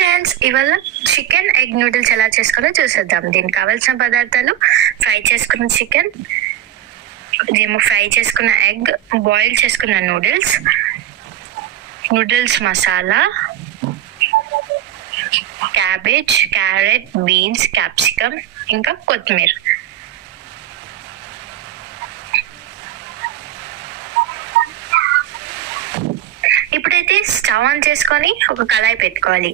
Friends, ఇవాళ chicken egg noodles ఎలా చేసుకోవాలో చూసేద్దాం. దీనికి కావాల్సిన పదార్థాలు: ఫ్రై చేసుకున్న చికెన్, ఫ్రై చేసుకున్న ఎగ్, బాయిల్ చేసుకున్న noodles, noodles masala, cabbage, carrot, beans, capsicum, ఇంకా కొత్తిమీర. ఇప్పుడైతే స్టవ్ ఆన్ చేసుకొని ఒక కళాయి పెట్టుకోవాలి.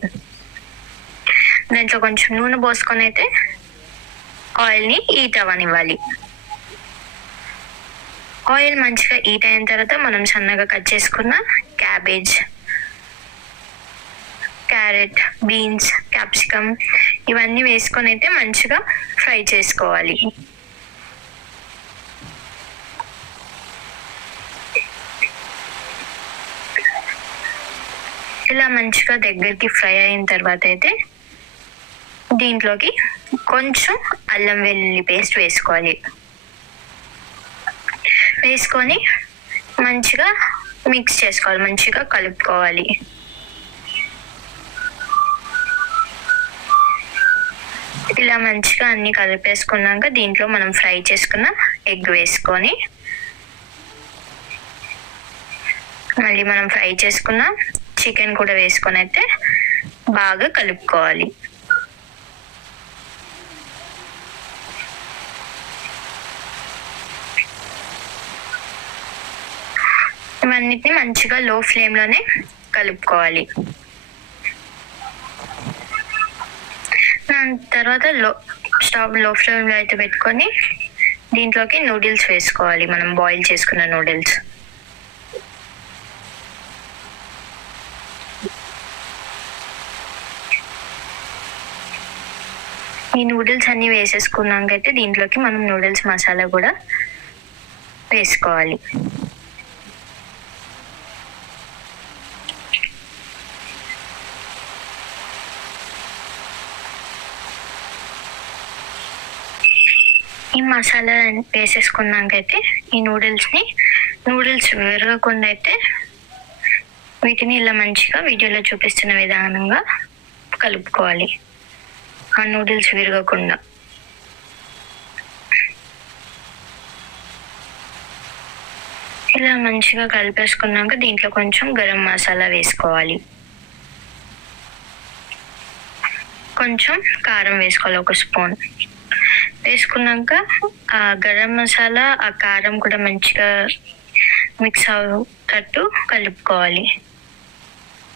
దాంట్లో కొంచెం నూనె పోసుకొని అయితే ఆయిల్ని హీట్ అవ్వనివ్వాలి. ఆయిల్ మంచిగా హీట్ అయిన తర్వాత మనం సన్నగా కట్ చేసుకున్న క్యాబేజ్, క్యారెట్, బీన్స్, క్యాప్సికమ్ ఇవన్నీ వేసుకొని అయితే మంచిగా ఫ్రై చేసుకోవాలి. ఇలా మంచిగా దగ్గరికి ఫ్రై అయిన తర్వాత అయితే దీంట్లోకి కొంచెం అల్లం వెల్లుల్లి పేస్ట్ వేసుకోవాలి. వేసుకొని మంచిగా మిక్స్ చేసుకోవాలి, మంచిగా కలుపుకోవాలి. ఇలా మంచిగా అన్ని కలిపేసుకున్నాక దీంట్లో మనం ఫ్రై చేసుకున్న ఎగ్ వేసుకొని మళ్ళీ మనం ఫ్రై చేసుకున్న చికెన్ కూడా వేసుకొని అయితే బాగా కలుపుకోవాలి. ఇవన్నిటిని మంచిగా లో ఫ్లేమ్లోనే కలుపుకోవాలి. దాని తర్వాత స్టవ్ లో ఫ్లేమ్లో అయితే పెట్టుకొని దీంట్లోకి నూడిల్స్ వేసుకోవాలి, మనం బాయిల్ చేసుకున్న నూడిల్స్. ఈ నూడిల్స్ అన్ని వేసేసుకున్నాక అయితే దీంట్లోకి మనం నూడిల్స్ మసాలా కూడా వేసుకోవాలి. ఈ మసాలా వేసేసుకున్నాకైతే ఈ నూడిల్స్ విరగకుండా అయితే వీటిని ఇలా మంచిగా వీడియోలో చూపిస్తున్న విధానంగా కలుపుకోవాలి. ఆ నూడిల్స్ విరగకుండా ఇలా మంచిగా కలిపేసుకున్నాక దీంట్లో కొంచెం గరం మసాలా వేసుకోవాలి. కొంచెం కారం వేసుకోవాలి, 1 స్పూన్ వేసుకున్నాక ఆ గరం మసాలా ఆ కారం కూడా మంచిగా మిక్స్ అయ్యేటట్టు కలుపుకోవాలి.